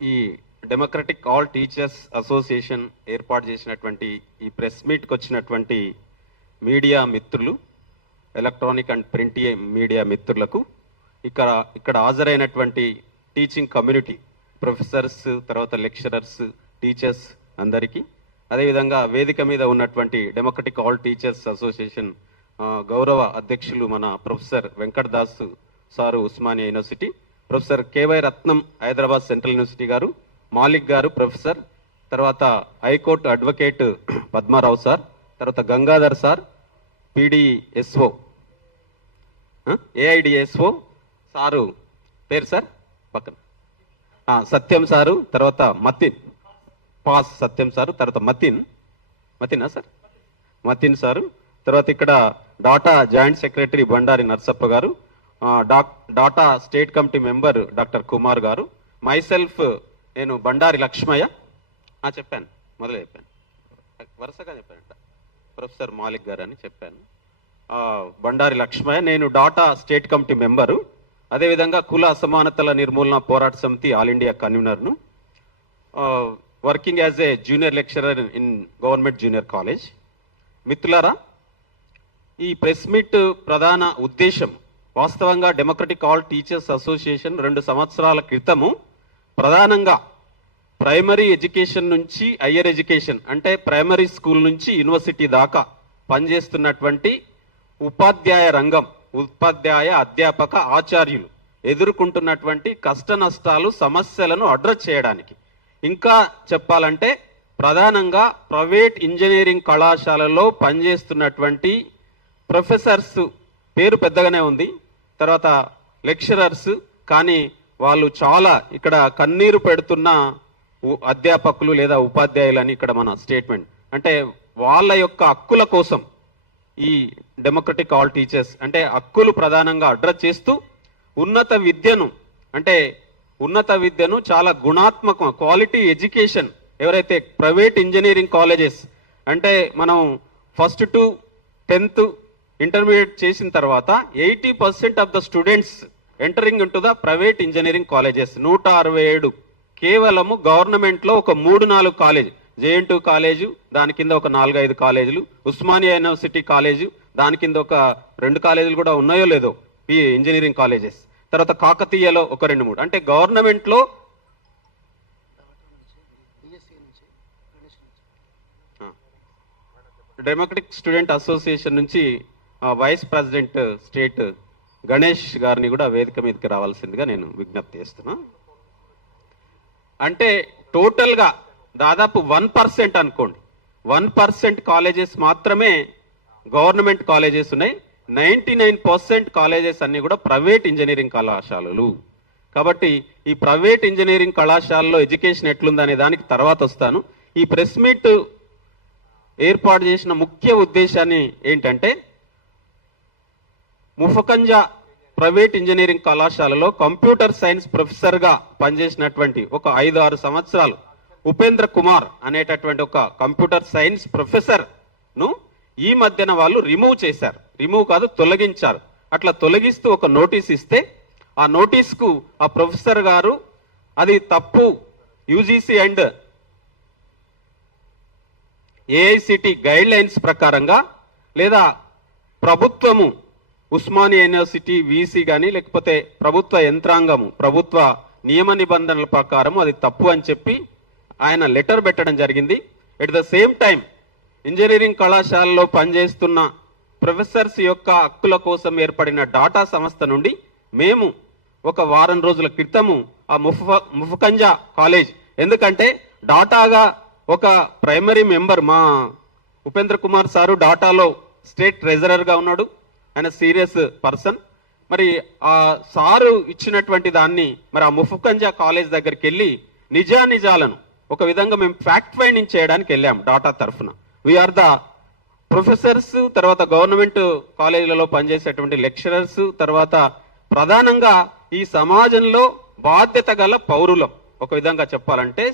ఈ democratic all teachers association ఏర్పాటు చేసినటువంటి ఈ ప్రెస్ మీట్కి వచ్చినటువంటి మీడియా మిత్రులు, ఎలక్ట్రానిక్ అండ్ ప్రింట్ మీడియా మిత్రులకు, ఇక్కడ హాజరైనటువంటి టీచింగ్ కమ్యూనిటీ, ప్రొఫెసర్స్, తర్వాత లెక్చరర్స్, టీచర్స్ అందరికీ, అదేవిధంగా వేదిక మీద ఉన్నటువంటి డెమోక్రటిక్ ఆల్ టీచర్స్ అసోసియేషన్ గౌరవ అధ్యక్షులు మన professor Venkat Das sir Osmania University, professor KY Ratnam Hyderabad Central University garu, Malik గారు ప్రొఫెసర్, తర్వాత హైకోర్టు అడ్వకేట్ పద్మారావు సార్, తర్వాత Gangadhar sir PDSO AIDSO sir పేరు సార్ పక్కన సత్యం సారు, తర్వాత మతిన్ పాస్ సత్యం సారు, తర్వాత మతినా సార్ మతిన్ సారు, తర్వాత ఇక్కడ DATA joint secretary Bandari Narsappa garu, DATA state committee member doctor Kumar garu, myself నేను బండారి లక్ష్మయ్య చెప్పాను, మొదలు చెప్పాను, వరుసగా చెప్పానంట, ప్రొఫెసర్ మాలిక్ గారు అని చెప్పాను, బండారి లక్ష్మయ్య, నేను డాటా స్టేట్ కమిటీ మెంబరు, అదేవిధంగా కుల అసమానతల నిర్మూలన పోరాట సమితి ఆల్ ఇండియా కన్వీనర్ను, working as a junior lecturer in government junior college. మిత్రులారా, ఈ ప్రెస్ మీట్ ప్రధాన ఉద్దేశం వాస్తవంగా డెమోక్రటిక్ ఆల్ టీచర్స్ అసోసియేషన్ 2 సంవత్సరాల క్రితము ప్రధానంగా ప్రైమరీ ఎడ్యుకేషన్ నుంచి హయ్యర్ ఎడ్యుకేషన్ అంటే ప్రైమరీ స్కూల్ నుంచి యూనివర్సిటీ దాకా పనిచేస్తున్నటువంటి ఉపాధ్యాయ రంగం, ఉపాధ్యాయ అధ్యాపక ఆచార్యులు ఎదుర్కొంటున్నటువంటి కష్ట నష్టాలు, సమస్యలను అడ్రస్ చేయడానికి, ఇంకా చెప్పాలంటే ప్రధానంగా ప్రైవేట్ ఇంజనీరింగ్ కళాశాలలో పనిచేస్తున్నటువంటి ప్రొఫెసర్స్ పేరు పెద్దగానే ఉంది, తర్వాత లెక్చరర్స్, కానీ వాళ్ళు చాలా ఇక్కడ కన్నీరు పెడుతున్న అధ్యాపకులు లేదా ఉపాధ్యాయులని ఇక్కడ మన స్టేట్మెంట్. అంటే వాళ్ళ యొక్క హక్కుల కోసం ఈ డెమోక్రటిక్ ఆల్ టీచర్స్ అంటే హక్కులు ప్రధానంగా అడ్రస్ చేస్తూ ఉన్నత విద్యను చాలా గుణాత్మక క్వాలిటీ ఎడ్యుకేషన్, ఎవరైతే ప్రైవేట్ ఇంజనీరింగ్ కాలేజెస్ అంటే మనం ఫస్ట్ టు 10th ఇంటర్మీడియట్ చేసిన తర్వాత 80% of the students entering into the private engineering colleges 167 కేవలము గవర్నమెంట్లో ఒక 3-4 కాలేజ్, JN2 కాలేజు, దాని కింద ఒక 4-5 కాలేజీలు, ఉస్మానియా యూనివర్సిటీ కాలేజు, దాని కింద ఒక 2 కాలేజీలు కూడా ఉన్నాయో లేదో ఇంజనీరింగ్ కాలేజెస్, తర్వాత కాకతీయలో ఒక 2-3, అంటే గవర్నమెంట్లో డెమోక్రటిక్ స్టూడెంట్ అసోసియేషన్ నుంచి వైస్ ప్రెసిడెంట్ స్టేట్ గణేష్ గారిని కూడా వేదిక మీదకి రావాల్సిందిగా నేను విజ్ఞప్తి చేస్తున్నా. అంటే టోటల్గా దాదాపు 1% అనుకోండి, 1% కాలేజెస్ మాత్రమే గవర్నమెంట్ కాలేజెస్ ఉన్నాయి, 99% కాలేజెస్ అన్ని కూడా ప్రైవేట్ ఇంజనీరింగ్ కళాశాలలు. కాబట్టి ఈ ప్రైవేట్ ఇంజనీరింగ్ కళాశాలలో ఎడ్యుకేషన్ ఎట్లుందనే దానికి తర్వాత వస్తాను. ఈ ప్రెస్ మీట్ ఏర్పాటు చేసిన ముఖ్య ఉద్దేశాన్ని ఏంటంటే, ముఫకంజా ప్రైవేట్ ఇంజనీరింగ్ కళాశాలలో కంప్యూటర్ సైన్స్ ప్రొఫెసర్గా పనిచేసినటువంటి ఒక 5-6 సంవత్సరాలు ఉపేంద్ర కుమార్ అనేటటువంటి ఒక కంప్యూటర్ సైన్స్ ప్రొఫెసర్ను ఈ మధ్యన వాళ్ళు తొలగించారు. అట్లా తొలగిస్తూ ఒక నోటీస్ ఇస్తే ఆ నోటీస్కు ఆ ప్రొఫెసర్ గారు అది తప్పు, UGC and AICTE guide lines ప్రకారంగా లేదా ప్రభుత్వము ఉస్మానియా యూనివర్సిటీ వీసీ కానీ లేకపోతే ప్రభుత్వ యంత్రాంగము ప్రభుత్వ నియమ నిబంధనల ప్రకారం అది తప్పు అని చెప్పి ఆయన లెటర్ పెట్టడం జరిగింది. At the same time engineering కళాశాలలో పనిచేస్తున్న ప్రొఫెసర్స్ యొక్క హక్కుల కోసం ఏర్పడిన డాటా సంస్థ నుండి మేము ఒక వారం రోజుల క్రితము ఆ ముఫకంజా కాలేజ్, ఎందుకంటే డాటాగా ఒక ప్రైమరీ మెంబర్ మా ఉపేంద్ర కుమార్ సారు డాటాలో స్టేట్ ట్రెజరర్గా ఉన్నాడు, ఆయన సీరియస్ పర్సన్. మరి ఆ సారు ఇచ్చినటువంటి దాన్ని మరి ఆ ముఫకంజా కాలేజ్ దగ్గరికి వెళ్ళి నిజాలను ఒక విధంగా మేము ఫ్యాక్ట్ ఫైండింగ్ చేయడానికి వెళ్ళాం డాటా తరఫున. వీఆర్ ద ప్రొఫెసర్స్, తర్వాత గవర్నమెంట్ కాలేజీలలో పనిచేసేటువంటి లెక్చరర్స్, తర్వాత ప్రధానంగా ఈ సమాజంలో బాధ్యత గల పౌరులం. ఒక విధంగా చెప్పాలంటే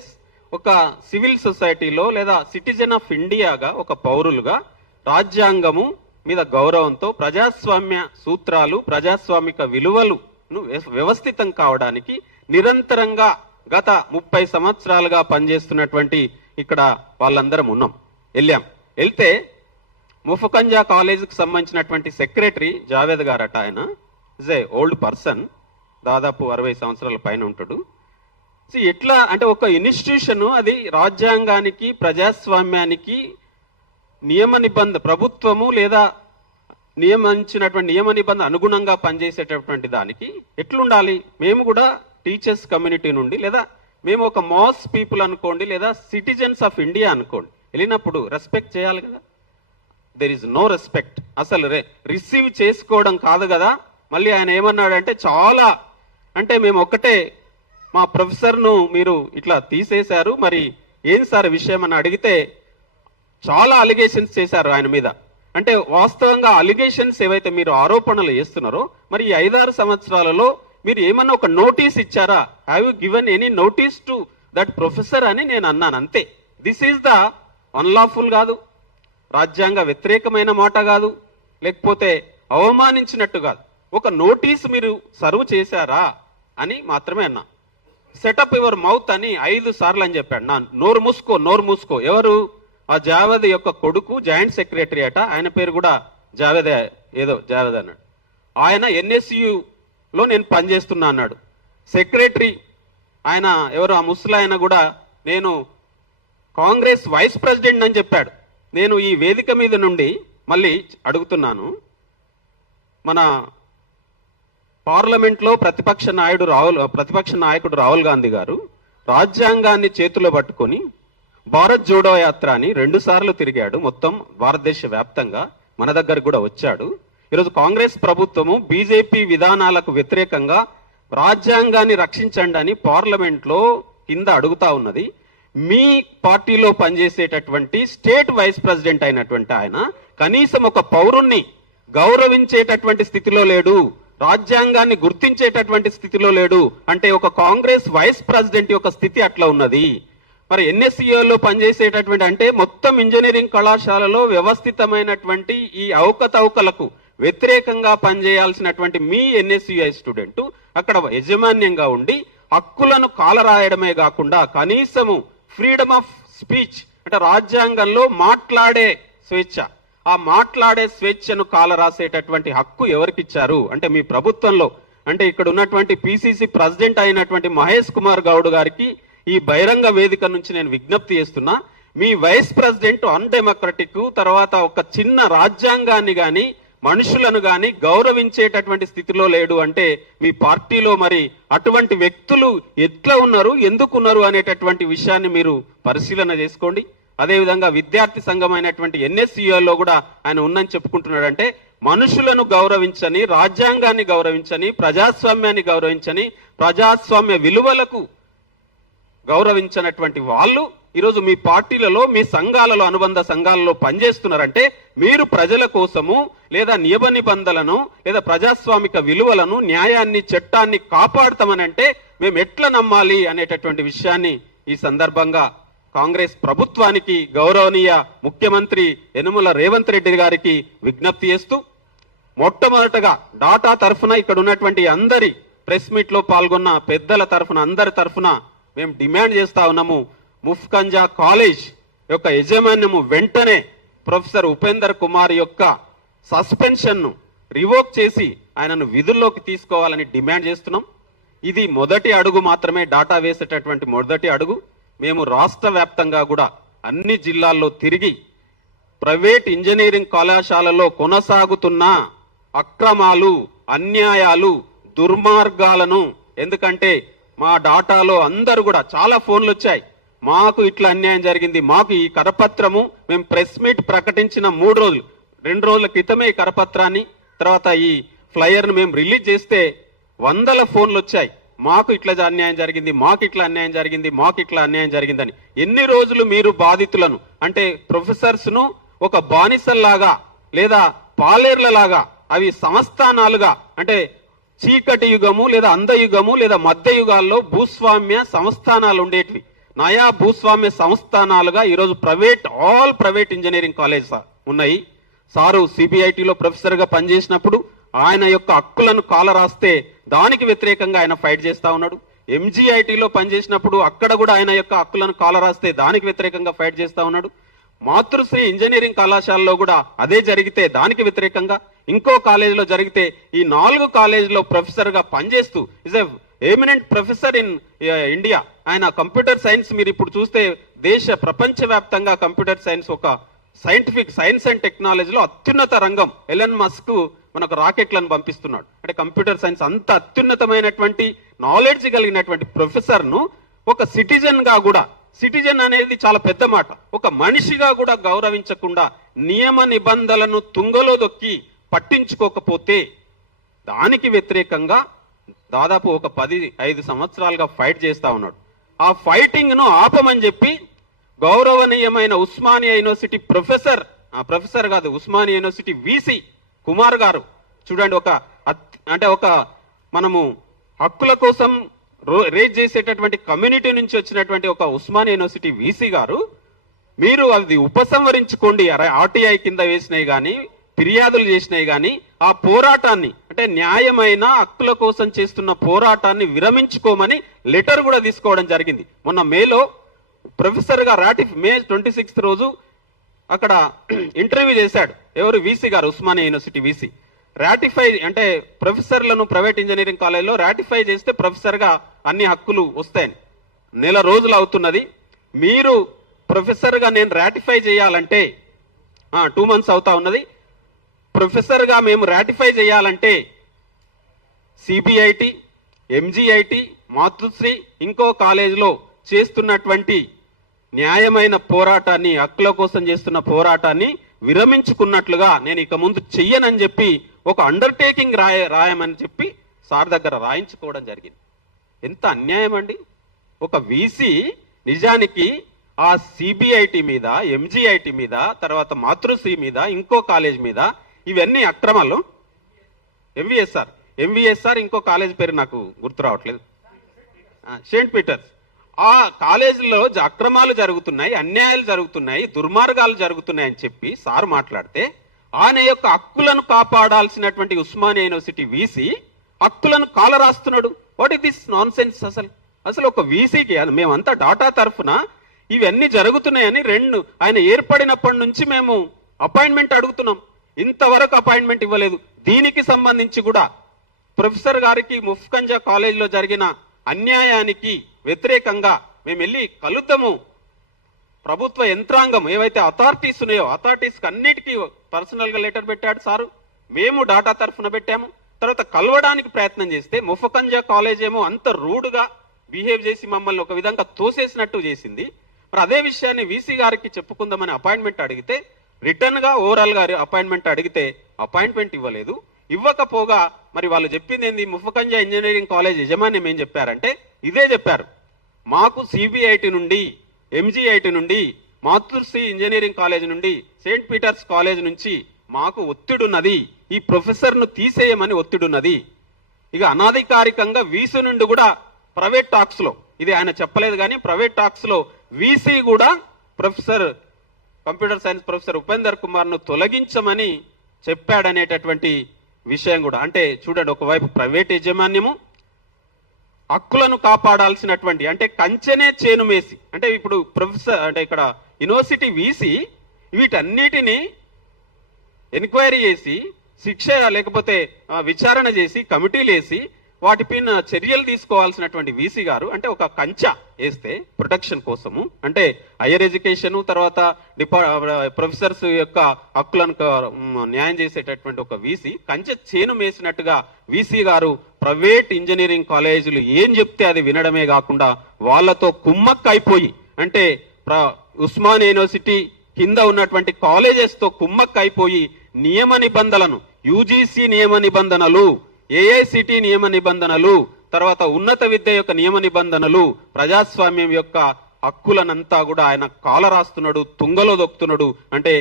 ఒక సివిల్ సొసైటీలో లేదా సిటిజన్ ఆఫ్ ఇండియాగా ఒక పౌరులుగా రాజ్యాంగము మీద గౌరవంతో ప్రజాస్వామ్య సూత్రాలు, ప్రజాస్వామిక విలువలను వ్యవస్థితం కావడానికి నిరంతరంగా గత 30 సంవత్సరాలుగా పనిచేస్తున్నటువంటి ఇక్కడ వాళ్ళందరం ఉన్నాం. వెళ్తే ముఫకంజా కాలేజీకి సంబంధించినటువంటి సెక్రటరీ జావేద్ గారట, ఆయన ఇస్ ఏ ఓల్డ్ పర్సన్, దాదాపు 60 సంవత్సరాల పైన ఉంటాడు. సో ఎట్లా అంటే ఒక ఇన్స్టిట్యూషన్ అది రాజ్యాంగానికి ప్రజాస్వామ్యానికి ప్రభుత్వము లేదా నియమించినటువంటి నియమ నిబంధన అనుగుణంగా పనిచేసేటటువంటి దానికి ఎట్లుండాలి? మేము కూడా టీచర్స్ కమ్యూనిటీ నుండి లేదా మేము ఒక మాస్ పీపుల్ అనుకోండి లేదా సిటిజన్స్ ఆఫ్ ఇండియా అనుకోండి, వెళ్ళినప్పుడు రెస్పెక్ట్ చేయాలి కదా. There is no respect. అసలు రిసీవ్ చేసుకోవడం కాదు కదా. మళ్ళీ ఆయన ఏమన్నాడంటే చాలా అంటే మేము ఒక్కటే మా ప్రొఫెసర్ను మీరు ఇట్లా తీసేశారు, మరి ఏం సార్ విషయం అని అడిగితే చాలా అలిగేషన్స్ చేశారు ఆయన మీద. అంటే వాస్తవంగా అలిగేషన్స్ ఏవైతే మీరు ఆరోపణలు చేస్తున్నారో మరి ఈ 5-6 సంవత్సరాలలో మీరు ఏమన్నా ఒక నోటీస్ ఇచ్చారా? Have you given any notice to that professor అని నేను అన్నాను అంతే. దిస్ ఈజ్ ద అన్లాఫుల్ కాదు, రాజ్యాంగ వ్యతిరేకమైన మాట కాదు, లేకపోతే అవమానించినట్టు కాదు. ఒక నోటీస్ మీరు సర్వ్ చేశారా అని మాత్రమే అన్నా. సెటప్ యువర్ మౌత్ అని 5 సార్లు అని చెప్పాడు. నా నోరు మూసుకో. ఎవరు? ఆ జావేద్ యొక్క కొడుకు జాయింట్ సెక్రటరీ అట, ఆయన పేరు కూడా జావేద్ అన్నాడు. ఆయన ఎన్ఎస్యులో నేను పనిచేస్తున్నా అన్నాడు. సెక్రటరీ ఆయన ఎవరు? ఆ ముసలాయన కూడా నేను కాంగ్రెస్ వైస్ ప్రెసిడెంట్ అని చెప్పాడు. నేను ఈ వేదిక మీద నుండి మళ్ళీ అడుగుతున్నాను, మన పార్లమెంట్లో ప్రతిపక్ష నాయకుడు రాహుల్ గాంధీ గారు రాజ్యాంగాన్ని చేతిలో పట్టుకొని భారత్ జోడో యాత్ర అని 2 సార్లు తిరిగాడు, మొత్తం భారతదేశ వ్యాప్తంగా మన దగ్గర కూడా వచ్చాడు. ఈరోజు కాంగ్రెస్ ప్రభుత్వము బీజేపీ విధానాలకు వ్యతిరేకంగా రాజ్యాంగాన్ని రక్షించండి అని పార్లమెంట్లో కింద అడుగుతా ఉన్నది. మీ పార్టీలో పనిచేసేటటువంటి స్టేట్ వైస్ ప్రెసిడెంట్ అయినటువంటి ఆయన కనీసం ఒక పౌరుణ్ణి గౌరవించేటటువంటి స్థితిలో లేడు, రాజ్యాంగాన్ని గుర్తించేటటువంటి స్థితిలో లేడు. అంటే ఒక కాంగ్రెస్ వైస్ ప్రెసిడెంట్ యొక్క స్థితి అట్లా ఉన్నది. మరి ఎన్ఎస్సిఓలో పనిచేసేటటువంటి అంటే మొత్తం ఇంజనీరింగ్ కళాశాలలో వ్యవస్థితమైనటువంటి ఈ అవకతవకలకు వ్యతిరేకంగా పనిచేయాల్సినటువంటి మీ ఎన్ఎస్యుఐ స్టూడెంట్ అక్కడ యజమాన్యంగా ఉండి హక్కులను కాలరాయడమే కాకుండా కనీసము ఫ్రీడమ్ ఆఫ్ స్పీచ్ అంటే రాజ్యాంగంలో మాట్లాడే స్వేచ్ఛ, ఆ మాట్లాడే స్వేచ్ఛను కాలరాసేటటువంటి హక్కు ఎవరికిచ్చారు అంటే మీ ప్రభుత్వంలో. అంటే ఇక్కడ ఉన్నటువంటి పిసిసి ప్రెసిడెంట్ అయినటువంటి మహేష్ కుమార్ గౌడ్ గారికి ఈ బహిరంగ వేదిక నుంచి నేను విజ్ఞప్తి చేస్తున్నా, మీ వైస్ ప్రెసిడెంట్ అన్డెమోక్రటిక్, తర్వాత ఒక చిన్న రాజ్యాంగాన్ని గాని మనుషులను గాని గౌరవించేటటువంటి స్థితిలో లేడు. అంటే మీ పార్టీలో మరి అటువంటి వ్యక్తులు ఎట్లా ఉన్నారు, ఎందుకున్నారు అనేటటువంటి విషయాన్ని మీరు పరిశీలన చేసుకోండి. అదేవిధంగా విద్యార్థి సంఘం అయినటువంటి ఎన్ఎస్యులో కూడా ఆయన ఉందని చెప్పుకుంటున్నాడు. అంటే మనుషులను గౌరవించని, రాజ్యాంగాన్ని గౌరవించని, ప్రజాస్వామ్యాన్ని గౌరవించని, ప్రజాస్వామ్య విలువలకు గౌరవించినటువంటి వాళ్ళు ఈరోజు మీ పార్టీలలో మీ సంఘాలలో అనుబంధ సంఘాలలో పనిచేస్తున్నారంటే మీరు ప్రజల కోసము లేదా నియమ నిబంధనలను లేదా ప్రజాస్వామిక విలువలను న్యాయాన్ని చట్టాన్ని కాపాడుతామని అంటే మేము ఎట్లా నమ్మాలి అనేటటువంటి విషయాన్ని ఈ సందర్భంగా కాంగ్రెస్ ప్రభుత్వానికి గౌరవనీయ ముఖ్యమంత్రి యనుమల రేవంత్ రెడ్డి గారికి విజ్ఞప్తి చేస్తూ మొట్టమొదటగా డాటా తరఫున ఇక్కడ ఉన్నటువంటి అందరి ప్రెస్ మీట్ లో పాల్గొన్న పెద్దల తరఫున అందరి తరఫున మేము డిమాండ్ చేస్తా ఉన్నాము, ముఫ్కంజా కాలేజ్ యొక్క యజమాన్యము వెంటనే ప్రొఫెసర్ ఉపేందర్ కుమార్ యొక్క సస్పెన్షన్ ను రివోక్ చేసి ఆయనను విధుల్లోకి తీసుకోవాలని డిమాండ్ చేస్తున్నాం. ఇది మొదటి అడుగు మాత్రమే, డాటా వేసేటటువంటి మొదటి అడుగు. మేము రాష్ట్ర వ్యాప్తంగా కూడా అన్ని జిల్లాల్లో తిరిగి ప్రైవేట్ ఇంజనీరింగ్ కళాశాలలో కొనసాగుతున్న అక్రమాలు, అన్యాయాలు, దుర్మార్గాలను, ఎందుకంటే మా డాటాలో అందరూ కూడా చాలా ఫోన్లు వచ్చాయి, మాకు ఇట్లా అన్యాయం జరిగింది, మాకు ఈ కరపత్రము మేము ప్రెస్ మీట్ ప్రకటించిన 2 రోజుల క్రితమే ఈ కరపత్రాన్ని తర్వాత ఈ ఫ్లైయర్ను మేము రిలీజ్ చేస్తే 100 ఫోన్లు వచ్చాయి, మాకు ఇట్లా అన్యాయం జరిగింది, మాకు ఇట్లా అన్యాయం జరిగింది, మాకు ఇట్లా అన్యాయం జరిగిందని. ఎన్ని రోజులు మీరు బాధితులను అంటే ప్రొఫెసర్స్ ను ఒక బానిసల్లాగా లేదా పాలేర్లలాగా అవి సంస్థానాలుగా అంటే చీకటి యుగము లేదా అందయుగము లేదా మధ్య యుగాల్లో భూస్వామ్య సంస్థానాలు ఉండేటివి నయా భూస్వామ్య సంస్థానాలుగా ఈరోజు ఆల్ ప్రైవేట్ ఇంజనీరింగ్ కాలేజ్ ఉన్నాయి. సారు సిబిఐటిలో ప్రొఫెసర్ గా పనిచేసినప్పుడు ఆయన యొక్క హక్కులను కాలరాస్తే దానికి వ్యతిరేకంగా ఆయన ఫైట్ చేస్తా ఉన్నాడు. ఎంజీఐటీలో పనిచేసినప్పుడు అక్కడ కూడా ఆయన యొక్క హక్కులను కాలరాస్తే దానికి వ్యతిరేకంగా ఫైట్ చేస్తా ఉన్నాడు. మాతృశ్రీ ఇంజనీరింగ్ కళాశాలలో కూడా అదే జరిగితే దానికి వ్యతిరేకంగా, ఇంకో కాలేజీలో జరిగితే ఈ 4 కాలేజీలో ప్రొఫెసర్ గా పనిచేస్తూ is a eminent professor in India. ఆయన కంప్యూటర్ సైన్స్ మీరు ఇప్పుడు చూస్తే ప్రపంచవ్యాప్తంగా కంప్యూటర్ సైన్స్ ఒక సైన్స్ అండ్ టెక్నాలజీలో అత్యున్నత రంగం. ఎలన్ మస్క్ మనకు రాకెట్లను పంపిస్తున్నాడు. అంటే కంప్యూటర్ సైన్స్ అంత అత్యున్నతమైనటువంటి నాలెడ్జ్ కలిగినటువంటి ప్రొఫెసర్ ను ఒక సిటిజన్ గా కూడా, సిటిజన్ అనేది చాలా పెద్ద మాట, ఒక మనిషిగా కూడా గౌరవించకుండా నియమ నిబంధనలను తుంగలో దొక్కి పట్టించుకోకపోతే దానికి వ్యతిరేకంగా దాదాపు ఒక 15 సంవత్సరాలుగా ఫైట్ చేస్తా ఉన్నాడు. ఆ ఫైటింగ్ ను ఆపమని చెప్పి గౌరవనీయమైన ఉస్మానియా యూనివర్సిటీ ప్రొఫెసర్ కాదు, ఉస్మానియా యూనివర్సిటీ వీసీ కుమార్ గారు చూడండి, ఒక మనము హక్కుల కోసం రేజ్ చేసేటటువంటి కమ్యూనిటీ నుంచి వచ్చినటువంటి ఒక ఉస్మానియా యూనివర్సిటీ వీసీ గారు, మీరు అది ఉపసంహరించుకోండి, ఆర్టీఐ కింద వేసినాయి కానీ ఫిర్యాదులు చేసినాయి కానీ ఆ పోరాటాన్ని, అంటే న్యాయమైన హక్కుల కోసం చేస్తున్న పోరాటాన్ని విరమించుకోమని లెటర్ కూడా తీసుకోవడం జరిగింది. మొన్న మేలో ప్రొఫెసర్ గా మే 26 రోజు అక్కడ ఇంటర్వ్యూ చేశాడు. ఎవరు? వీసీ గారు, ఉస్మానియా యూనివర్సిటీ వీసీ. రాటిఫై అంటే ప్రొఫెసర్లను ప్రైవేట్ ఇంజనీరింగ్ కాలేజీలో రాటిఫై చేస్తే ప్రొఫెసర్ గా అన్ని హక్కులు వస్తాయని. నెల రోజులు అవుతున్నది. మీరు ప్రొఫెసర్ గా నేను రాటిఫై చేయాలంటే 2 months అవుతా ఉన్నది. ప్రొఫెసర్ గా మేము రాటిఫై చేయాలంటే సిబిఐటి, ఎంజిఐటి, మాతృశ్రీ ఇంకో కాలేజీలో చేస్తున్నటువంటి న్యాయమైన పోరాటాన్ని, హక్కుల కోసం చేస్తున్న పోరాటాన్ని విరమించుకున్నట్లుగా నేను ఇక ముందు చెయ్యనని చెప్పి ఒక అండర్టేకింగ్ రాయమని చెప్పి సార్ దగ్గర రాయించుకోవడం జరిగింది. ఎంత అన్యాయం అండి! ఒక వీసీ నిజానికి ఆ సిబిఐటి మీద, ఎంజిఐటి మీద, తర్వాత మాతృశ్రీ మీద, ఇంకో కాలేజ్ మీద ఇవన్నీ అక్రమాలు. ఎంవిఎస్ఆర్ ఇంకో కాలేజ్ పేరు నాకు గుర్తు రావట్లేదు, సెయింట్ పీటర్స్. ఆ కాలేజీలో అక్రమాలు జరుగుతున్నాయి, అన్యాయాలు జరుగుతున్నాయి, దుర్మార్గాలు జరుగుతున్నాయి అని చెప్పి సార్ మాట్లాడితే ఆయన యొక్క హక్కులను కాపాడాల్సినటువంటి ఉస్మానియా యూనివర్సిటీ వీసీ హక్కులను కాలరాస్తున్నాడు. What is this nonsense? అసలు ఒక వీసీకి మేమంతా డాటా తరఫున ఇవన్నీ జరుగుతున్నాయని ఆయన ఏర్పడినప్పటి నుంచి మేము అపాయింట్మెంట్ అడుగుతున్నాం. ఇంతవరకు అపాయింట్మెంట్ ఇవ్వలేదు. దీనికి సంబంధించి కూడా ప్రొఫెసర్ గారికి ముఫ్కంజా కాలేజీలో జరిగిన అన్యాయానికి వ్యతిరేకంగా మేము వెళ్ళి కలుద్దాము. ప్రభుత్వ యంత్రాంగం ఏవైతే అథారిటీస్ ఉన్నాయో అథారిటీస్కి అన్నిటికీ పర్సనల్ గా లెటర్ పెట్టాడు సారు. మేము డాటా తరఫున పెట్టాము. తర్వాత కలవడానికి ప్రయత్నం చేస్తే ముఫ్కంజా కాలేజ్ ఏమో అంత రూడ్గా బిహేవ్ చేసి మమ్మల్ని ఒక విధంగా తోసేసినట్టు చేసింది. మరి అదే విషయాన్ని వీసీ గారికి చెప్పుకుందామని అపాయింట్మెంట్ అడిగితే, రిటర్న్ గా ఓవరాల్ గా అపాయింట్మెంట్ అడిగితే అపాయింట్మెంట్ ఇవ్వలేదు. ఇవ్వకపోగా మరి వాళ్ళు చెప్పింది ఏంది? ముఫ్కంజా ఇంజనీరింగ్ కాలేజ్ యజమాన్యం ఏం చెప్పారంటే ఇదే చెప్పారు, మాకు సిబిఐటి నుండి, ఎంజిఐటి నుండి, మాతృశ్రీ ఇంజనీరింగ్ కాలేజ్ నుండి, సెయింట్ పీటర్స్ కాలేజ్ నుంచి మాకు ఒత్తిడున్నది, ఈ ప్రొఫెసర్ ను తీసేయమని ఒత్తిడున్నది. ఇక అనాధికారికంగా వీసీ నుండి కూడా ప్రైవేట్ టాక్స్ లో, ఇది ఆయన చెప్పలేదు కానీ ప్రైవేట్ టాక్స్ లో వీసీ కూడా computer science professor Upender Kumar ను తొలగించమని చెప్పాడనేటటువంటి విషయం కూడా. అంటే చూడండి, ఒకవైపు ప్రైవేట్ యాజమాన్యము హక్కులను కాపాడాల్సినటువంటి, అంటే కంచెనే చేనుమేసి, అంటే ఇప్పుడు ప్రొఫెసర్ అంటే ఇక్కడ యూనివర్సిటీ వీసీ వీటన్నిటిని ఎంక్వైరీ చేసి శిక్ష లేకపోతే విచారణ చేసి కమిటీలు వేసి వాటిపైన చర్యలు తీసుకోవాల్సినటువంటి వీసీ గారు అంటే ఒక కంచె వేస్తే ప్రొటెక్షన్ కోసము, అంటే హైయర్ ఎడ్యుకేషన్ తర్వాత ప్రొఫెసర్స్ యొక్క హక్కులను న్యాయం చేసేటటువంటి ఒక వీసీ కంచె చేను మేసినట్టుగా వీసీ గారు ప్రైవేట్ ఇంజనీరింగ్ కాలేజీలు ఏం చెప్తే అది వినడమే కాకుండా వాళ్ళతో కుమ్మక్క అయిపోయి, అంటే ఉస్మానియా యూనివర్సిటీ కింద ఉన్నటువంటి కాలేజెస్ తో కుమ్మక్క అయిపోయి నియమ నిబంధనలను, యూజీసీ నియమ నిబంధనలు, ఏఐసిటి నియమ నిబంధనలు, తర్వాత ఉన్నత విద్య యొక్క నియమ నిబంధనలు, ప్రజాస్వామ్యం యొక్క హక్కులనంతా కూడా ఆయన కాలరాస్తున్నాడు, తుంగలో దొక్కుతున్నాడు. అంటే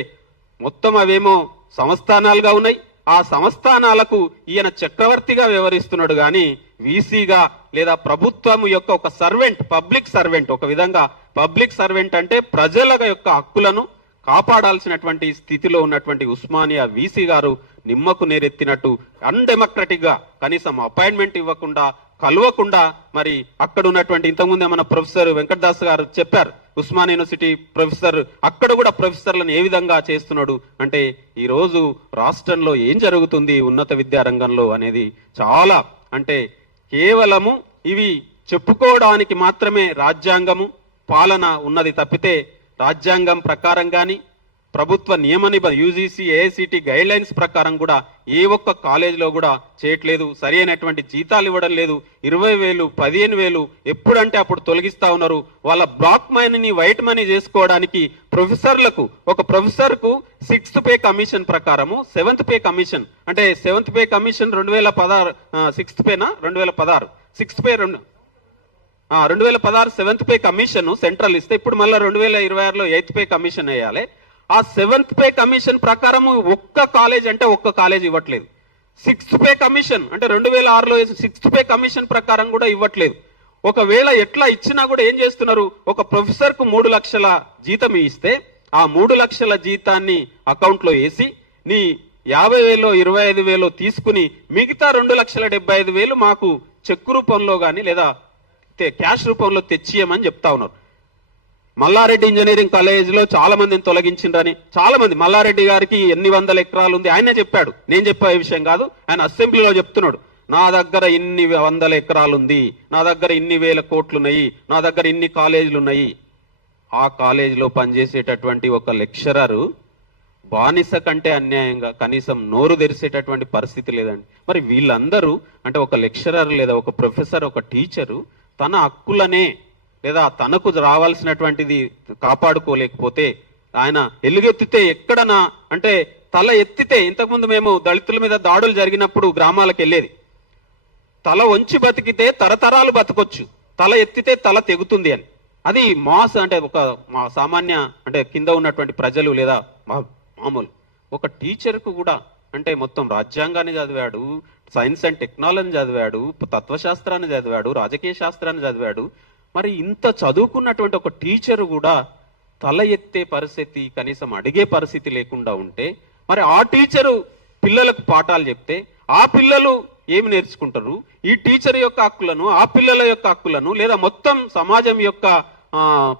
మొత్తం అవేమో సంస్థానాలుగా ఉన్నాయి, ఆ సంస్థానాలకు ఈయన చక్రవర్తిగా వ్యవహరిస్తున్నాడు కానీ వీసీగా లేదా ప్రభుత్వం యొక్క ఒక సర్వెంట్, పబ్లిక్ సర్వెంట్, ఒక విధంగా పబ్లిక్ సర్వెంట్ అంటే ప్రజల యొక్క హక్కులను కాపాడాల్సినటువంటి స్థితిలో ఉన్నటువంటి ఉస్మానియా వీసీ గారు నిమ్మకు నేరెత్తినట్టు అన్డెమోక్రటిక్ గా కనీసం అపాయింట్మెంట్ ఇవ్వకుండా కలవకుండా మరి అక్కడ ఉన్నటువంటి ఇంతకుముందే మన ప్రొఫెసర్ వెంకటదాస్ గారు చెప్పారు, ఉస్మాన్ యూనివర్సిటీ ప్రొఫెసర్ అక్కడ కూడా ప్రొఫెసర్లను ఏ విధంగా చేస్తున్నాడు అంటే ఈరోజు రాష్ట్రంలో ఏం జరుగుతుంది ఉన్నత విద్యా రంగంలో అనేది చాలా అంటే కేవలము ఇవి చెప్పుకోవడానికి మాత్రమే రాజ్యాంగము పాలన ఉన్నది తప్పితే రాజ్యాంగం ప్రకారం కానీ ప్రభుత్వ నియమ నిబంధన యూజీసీ ఏఐసిటి గైడ్ లైన్స్ ప్రకారం కూడా ఏ ఒక్క కాలేజీలో కూడా చేయట్లేదు. సరి అయినటువంటి జీతాలు ఇవ్వడం లేదు. 20,000 15,000 ఎప్పుడంటే అప్పుడు తొలగిస్తా ఉన్నారు. వాళ్ళ బ్లాక్ మనీని వైట్ మనీ చేసుకోవడానికి ప్రొఫెసర్లకు ఒక ప్రొఫెసర్కు 6th పే కమిషన్ ప్రకారము 7th పే కమిషన్ అంటే 7th pay commission 2016 6th పేనా 2016 6th pay 2016 7th pay commission central ఇస్తే ఇప్పుడు మళ్ళీ 2026లో 8th పే కమిషన్ వేయాలి. ఆ 7th పే కమిషన్ ప్రకారం ఒక్క కాలేజ్ అంటే ఒక్క కాలేజ్ ఇవ్వట్లేదు. 6th పే కమిషన్ అంటే 2006లో 6th పే కమిషన్ ప్రకారం కూడా ఇవ్వట్లేదు. ఒకవేళ ఎట్లా ఇచ్చినా కూడా ఏం చేస్తున్నారు, ఒక ప్రొఫెసర్ కు 3 లక్షల జీతం ఇస్తే ఆ 3 లక్షల జీతాన్ని అకౌంట్లో వేసి నీ 50,000 25,000 తీసుకుని మిగతా 2,75,000 మాకు చెక్ రూపంలో కానీ లేదా క్యాష్ రూపంలో తెచ్చియమని చెప్తా ఉన్నారు. మల్లారెడ్డి ఇంజనీరింగ్ కాలేజీలో చాలా మందిని తొలగించిండ్రని చాలా మంది, మల్లారెడ్డి గారికి ఎన్ని వందల ఎకరాలు ఉంది ఆయనే చెప్పాడు, నేను చెప్పే విషయం కాదు, ఆయన అసెంబ్లీలో చెప్తున్నాడు. నా దగ్గర ఇన్ని వందల ఎకరాలు ఉంది, నా దగ్గర ఇన్ని వేల కోట్లు ఉన్నాయి, నా దగ్గర ఇన్ని కాలేజీలు ఉన్నాయి. ఆ కాలేజీలో పనిచేసేటటువంటి ఒక లెక్చరరు బానిస కంటే అన్యాయంగా కనీసం నోరు తెరిసేటటువంటి పరిస్థితి లేదండి. మరి వీళ్ళందరూ అంటే ఒక లెక్చరర్ లేదా ఒక ప్రొఫెసర్ ఒక టీచరు తన హక్కులనే లేదా తనకు రావాల్సినటువంటిది కాపాడుకోలేకపోతే ఆయన ఎలుగెత్తితే ఎక్కడనా అంటే తల ఎత్తితే, ఇంతకుముందు మేము దళితుల మీద దాడులు జరిగినప్పుడు గ్రామాలకు వెళ్ళేది, తల వంచి బతికితే తరతరాలు బతకొచ్చు, తల ఎత్తితే తల తెగుతుంది అని. అది మాస్ అంటే ఒక సామాన్య అంటే కింద ఉన్నటువంటి ప్రజలు లేదా మామూలు ఒక టీచర్కు కూడా అంటే మొత్తం రాజ్యాంగాన్ని చదివాడు, సైన్స్ అండ్ టెక్నాలజీ చదివాడు, తత్వశాస్త్రాన్ని చదివాడు, రాజకీయ శాస్త్రాన్ని చదివాడు. మరి ఇంత చదువుకున్నటువంటి ఒక టీచర్ కూడా తల ఎత్తే పరిస్థితి కనీసం అడిగే పరిస్థితి లేకుండా ఉంటే మరి ఆ టీచరు పిల్లలకు పాఠాలు చెప్తే ఆ పిల్లలు ఏమి నేర్చుకుంటారు? ఈ టీచర్ యొక్క హక్కులను ఆ పిల్లల యొక్క హక్కులను లేదా మొత్తం సమాజం యొక్క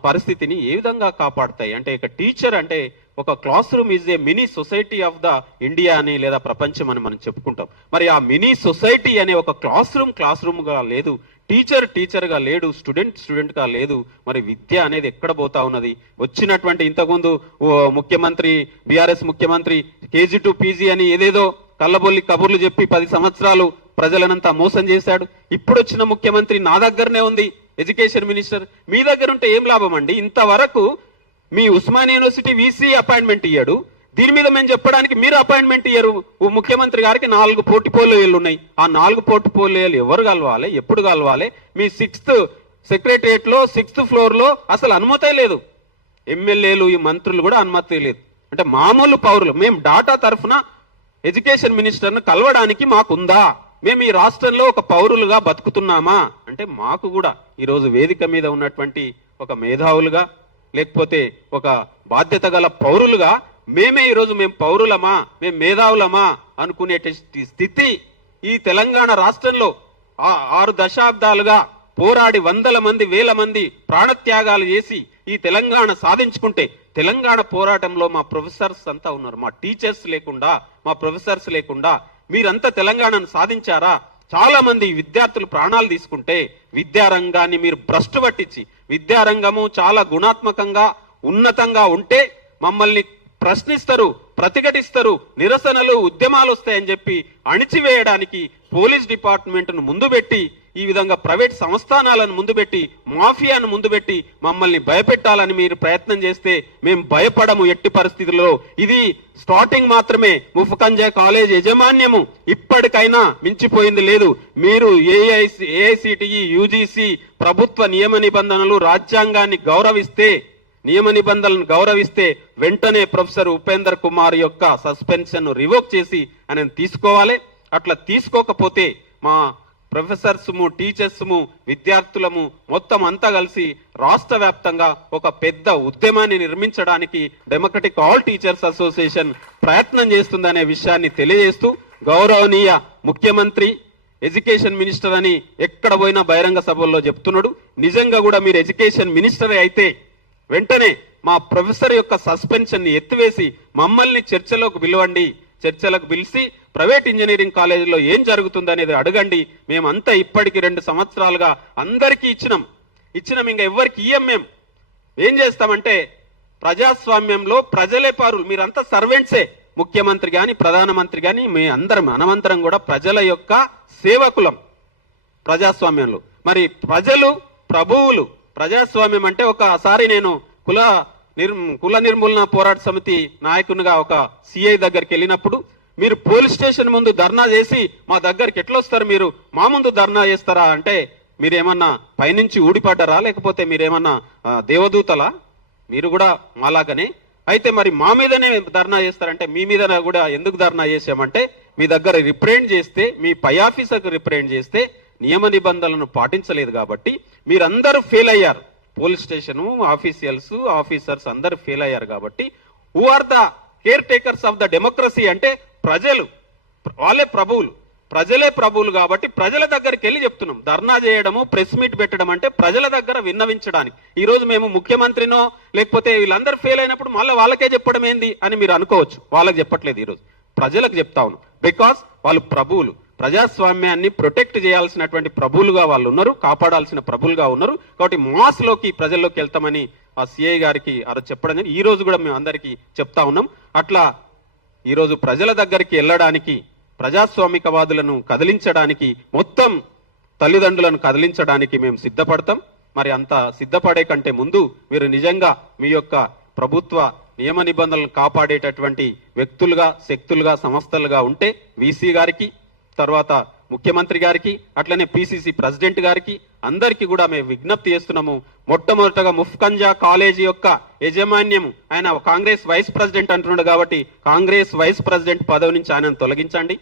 పరిస్థితిని ఏ విధంగా కాపాడతాయి? అంటే ఇక టీచర్ అంటే ఒక class room is a mini society of the India అని లేదా ప్రపంచం అని మనం చెప్పుకుంటాం. మరి ఆ మినీ సొసైటీ అనే ఒక క్లాస్ రూమ్గా లేదు, టీచర్గా లేడు, స్టూడెంట్గా లేదు. మరి విద్య అనేది ఎక్కడ పోతా ఉన్నది? వచ్చినటువంటి ఇంతకుముందు ముఖ్యమంత్రి బీఆర్ఎస్ ముఖ్యమంత్రి KG to PG అని ఏదేదో కళ్ళబొల్లి కబుర్లు చెప్పి 10 సంవత్సరాలు ప్రజలనంతా మోసం చేశాడు. ఇప్పుడు వచ్చిన ముఖ్యమంత్రి నా దగ్గరనే ఉంది ఎడ్యుకేషన్ మినిస్టర్, మీ దగ్గర ఉంటే ఏం లాభం అండి? ఇంతవరకు మీ ఉస్మాన్ యూనివర్సిటీ వీసీ అపాయింట్మెంట్ ఇయ్యాడు, దీని మీద మేము చెప్పడానికి మీరు అపాయింట్మెంట్ ఇయ్యరు. ముఖ్యమంత్రి గారికి 4 పోర్ట్ఫోలియోలు ఉన్నాయి. ఆ 4 పోర్ట్ఫోలియోలు ఎవరు కలవాలి, ఎప్పుడు కలవాలి? మీ 6th సెక్రటరియట్ లో 6th ఫ్లోర్ లో అసలు అనుమతే లేదు. ఎమ్మెల్యేలు ఈ మంత్రులు కూడా అనుమతి లేదు. అంటే మామూలు పౌరులు మేము డాటా తరఫున ఎడ్యుకేషన్ మినిస్టర్ను కలవడానికి మాకుందా? మేము ఈ రాష్ట్రంలో ఒక పౌరులుగా బతుకుతున్నామా అంటే మాకు కూడా ఈరోజు వేదిక మీద ఉన్నటువంటి ఒక మేధావులుగా లేకపోతే ఒక బాధ్యత గల పౌరులుగా మేమే ఈరోజు మేము పౌరులమా, మేము మేధావులమా అనుకునే స్థితి ఈ తెలంగాణ రాష్ట్రంలో 6 దశాబ్దాలుగా పోరాడి వందల మంది వేల మంది ప్రాణత్యాగాలు చేసి ఈ తెలంగాణ సాధించుకుంటే తెలంగాణ పోరాటంలో మా ప్రొఫెసర్స్ అంతా ఉన్నారు. మా టీచర్స్ లేకుండా మా ప్రొఫెసర్స్ లేకుండా మీరంతా తెలంగాణను సాధించారా? చాలా మంది విద్యార్థులు ప్రాణాలు తీసుకుంటే విద్యారంగాన్ని మీరు భ్రష్టు పట్టించి విద్యారంగము చాలా గుణాత్మకంగా ఉన్నతంగా ఉంటే మమ్మల్ని ప్రశ్నిస్తారు, ప్రతిఘటిస్తారు, నిరసనలు ఉద్యమాలు వస్తాయని చెప్పి అణిచివేయడానికి పోలీస్ డిపార్ట్మెంట్ను ముందు పెట్టి ఈ విధంగా ప్రైవేట్ సంస్థానాలను ముందు పెట్టి మాఫియాను ముందు పెట్టి మమ్మల్ని భయపెట్టాలని మీరు ప్రయత్నం చేస్తే మేము భయపడము ఎట్టి పరిస్థితుల్లో. ఇది స్టార్టింగ్ మాత్రమే. ముఫ్కంజా కాలేజ్ యజమాన్యము ఇప్పటికైనా మించిపోయింది లేదు. మీరు ఏఐసిటిఈ యూజీసీ ప్రభుత్వ నియమ నిబంధనలు రాజ్యాంగాన్ని గౌరవిస్తే నియమ నిబంధనలను గౌరవిస్తే వెంటనే ప్రొఫెసర్ ఉపేందర్ కుమార్ యొక్క సస్పెన్షన్ రివోక్ చేసి ఆయన తీసుకోవాలి. అట్లా తీసుకోకపోతే మా ప్రొఫెసర్స్ టీచర్స్ విద్యార్థులము మొత్తం అంతా కలిసి రాష్ట్ర వ్యాప్తంగా ఒక పెద్ద ఉద్యమాన్ని నిర్మించడానికి డెమోక్రటిక్ ఆల్ టీచర్స్ అసోసియేషన్ ప్రయత్నం చేస్తుందనే విషయాన్ని తెలియజేస్తూ గౌరవనీయ ముఖ్యమంత్రి ఎడ్యుకేషన్ మినిస్టర్ అని ఎక్కడ పోయినా బహిరంగ సభల్లో చెప్తున్నాడు. నిజంగా కూడా మీరు ఎడ్యుకేషన్ మినిస్టరే అయితే వెంటనే మా ప్రొఫెసర్ యొక్క సస్పెన్షన్ ని ఎత్తివేసి మమ్మల్ని చర్చలోకి పిలవండి. చర్చలకు పిలిచి ప్రైవేట్ ఇంజనీరింగ్ కాలేజీలో ఏం జరుగుతుందనేది అడగండి. మేమంతా ఇప్పటికి 2 సంవత్సరాలుగా అందరికీ ఇచ్చినాం. ఇంకా ఎవరికి ఇయ్యం. మేము ఏం చేస్తామంటే ప్రజాస్వామ్యంలో ప్రజలే పారులు, మీరంతా సర్వెంట్సే. ముఖ్యమంత్రి కానీ ప్రధానమంత్రి కానీ మీ మనమంతరం కూడా ప్రజల యొక్క సేవకులం ప్రజాస్వామ్యంలో. మరి ప్రజలు ప్రభువులు. ప్రజాస్వామ్యం అంటే ఒకసారి నేను కుల నిర్మూలన పోరాట సమితి నాయకునిగా ఒక సిఐ దగ్గరికి వెళ్ళినప్పుడు, మీరు పోలీస్ స్టేషన్ ముందు ధర్నా చేసి మా దగ్గరికి ఎట్లా వస్తారు, మీరు మా ముందు ధర్నా చేస్తారా అంటే, మీరేమన్నా పైనుంచి ఊడిపడ్డారా, లేకపోతే మీరేమన్నా దేవదూతలా, మీరు కూడా మాలాగనే అయితే మరి మా మీదనే ధర్నా చేస్తారంటే, మీ మీద కూడా ఎందుకు ధర్నా చేసామంటే, మీ దగ్గర రిప్రజెంట్ చేస్తే, మీ పై ఆఫీసర్కు రిప్రజెంట్ చేస్తే నియమ నిబంధనలను పాటించలేదు కాబట్టి మీరందరూ ఫెయిల్ అయ్యారు. పోలీస్ స్టేషన్ ఆఫీసర్స్ అందరూ ఫెయిల్ అయ్యారు కాబట్టి who are the caretakers of the democracy అంటే ప్రజలు, వాళ్ళే ప్రభువులు. ప్రజలే ప్రభువులు కాబట్టి ప్రజల దగ్గరికి వెళ్ళి చెప్తున్నాం. ధర్నా చేయడము, ప్రెస్ మీట్ పెట్టడం అంటే ప్రజల దగ్గర విన్నవించడానికి. ఈ రోజు మేము ముఖ్యమంత్రినో లేకపోతే వీళ్ళందరూ ఫెయిల్ అయినప్పుడు మళ్ళీ వాళ్ళకే చెప్పడం ఏంది అని మీరు అనుకోవచ్చు. వాళ్ళకి చెప్పట్లేదు, ఈరోజు ప్రజలకు చెప్తా ఉన్నాం. బికాస్ వాళ్ళు ప్రభువులు, ప్రజాస్వామ్యాన్ని ప్రొటెక్ట్ చేయాల్సినటువంటి ప్రభువులుగా వాళ్ళు ఉన్నారు, కాపాడాల్సిన ప్రభువులుగా ఉన్నారు. కాబట్టి మాస్లోకి ప్రజల్లోకి వెళ్తామని ఆ సిఐ గారికి చెప్పడం ఈ రోజు కూడా మేము అందరికీ చెప్తా ఉన్నాం. అట్లా ఈరోజు ప్రజల దగ్గరికి వెళ్ళడానికి, ప్రజాస్వామికవాదులను కదిలించడానికి, మొత్తం తల్లిదండ్రులను కదిలించడానికి మేము సిద్ధపడతాం. మరి అంత సిద్ధపడే కంటే ముందు మీరు నిజంగా మీ యొక్క ప్రభుత్వ నియమ నిబంధనలను కాపాడేటటువంటి వ్యక్తులుగా, శక్తులుగా, సంస్థలుగా ఉంటే వీసీ గారికి, తర్వాత ముఖ్యమంత్రి గారికి, అట్లనే పిసిసి ప్రెసిడెంట్ గారికి అందరికీ కూడా మేము విజ్ఞప్తి చేస్తున్నాము. మొట్టమొదటగా ముఫ్కంజా కాలేజీ యొక్క యాజమాన్యం, ఆయన కాంగ్రెస్ వైస్ ప్రెసిడెంట్ అంటున్నాడు కాబట్టి కాంగ్రెస్ వైస్ ప్రెసిడెంట్ పదవి నుంచి ఆయనను తొలగించండి.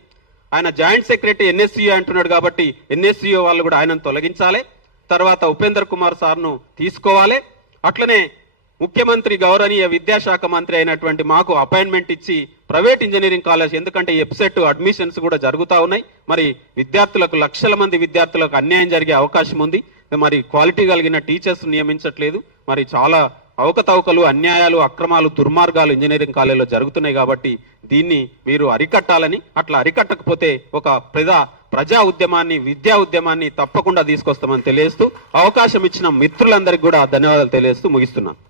ఆయన జాయింట్ సెక్రటరీ ఎన్ఎస్సిఓ అంటున్నాడు కాబట్టి ఎన్ఎస్సిఓ వాళ్ళు కూడా ఆయనను తొలగించాలి. తర్వాత ఉపేంద్ర కుమార్ సార్ను తీసుకోవాలి. అట్లనే ముఖ్యమంత్రి గౌరవనీయ విద్యాశాఖ మంత్రి అయినటువంటి మాకు అపాయింట్మెంట్ ఇచ్చి ప్రైవేట్ ఇంజనీరింగ్ కాలేజ్, ఎందుకంటే ఎప్సెట్ అడ్మిషన్స్ కూడా జరుగుతూ ఉన్నాయి. మరి విద్యార్థులకు, లక్షల మంది విద్యార్థులకు అన్యాయం జరిగే అవకాశం ఉంది. మరి క్వాలిటీ కలిగిన టీచర్స్ నియమించట్లేదు. మరి చాలా అవకతవకలు, అన్యాయాలు, అక్రమాలు, దుర్మార్గాలు ఇంజనీరింగ్ కాలేజీలో జరుగుతున్నాయి. కాబట్టి దీన్ని మీరు అరికట్టాలని, అట్లా అరికట్టకపోతే ఒక ప్రజా ఉద్యమాన్ని, విద్యా ఉద్యమాన్ని తప్పకుండా తీసుకొస్తామని తెలియజేస్తూ అవకాశం ఇచ్చిన మిత్రులందరికీ కూడా ధన్యవాదాలు తెలియజేస్తూ ముగిస్తున్నాను.